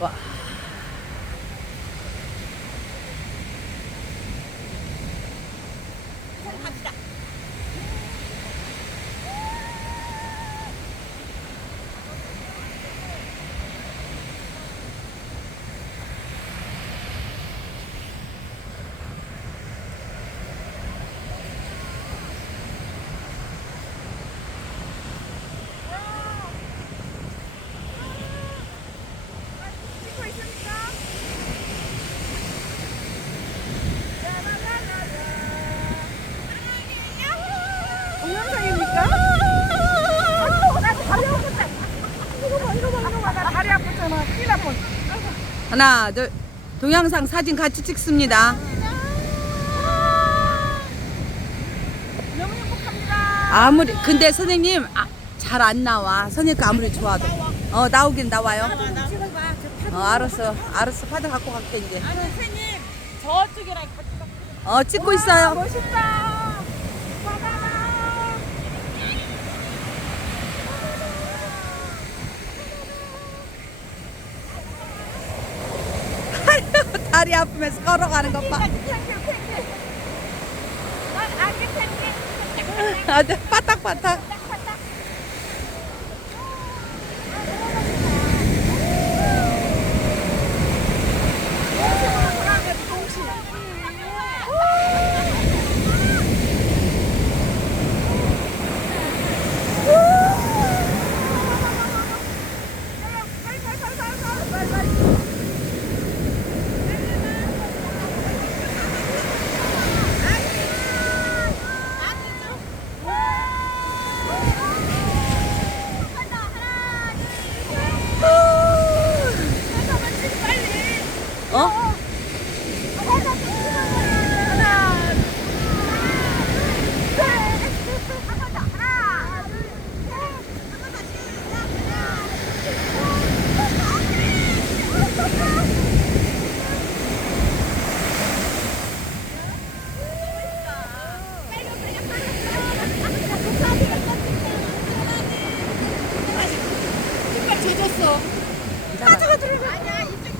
와. 찍고 있습니까? 동영상입니까? 아이고, 나 다리 아프다. 이거 봐, 이거 봐, 이거 봐. 나 다리 아프잖아. 큰일 날 뻔. 하나, 둘. 동영상 사진 같이 찍습니다. 너무 행복합니다. 아무리 근데 선생님 아, 잘 안 나와. 선생님 아무리 좋아도. 어 나오긴 나와요. 어 알았어, 알았어. 파도 갖고 갈게 이제. 아니, 선생님. 저쪽이랑 같이 가. 어 찍고 있어요. 멋있다. 다리 아프면서 걸어가는 것 봐. 아주 바닥바닥. 这是啥呀？一。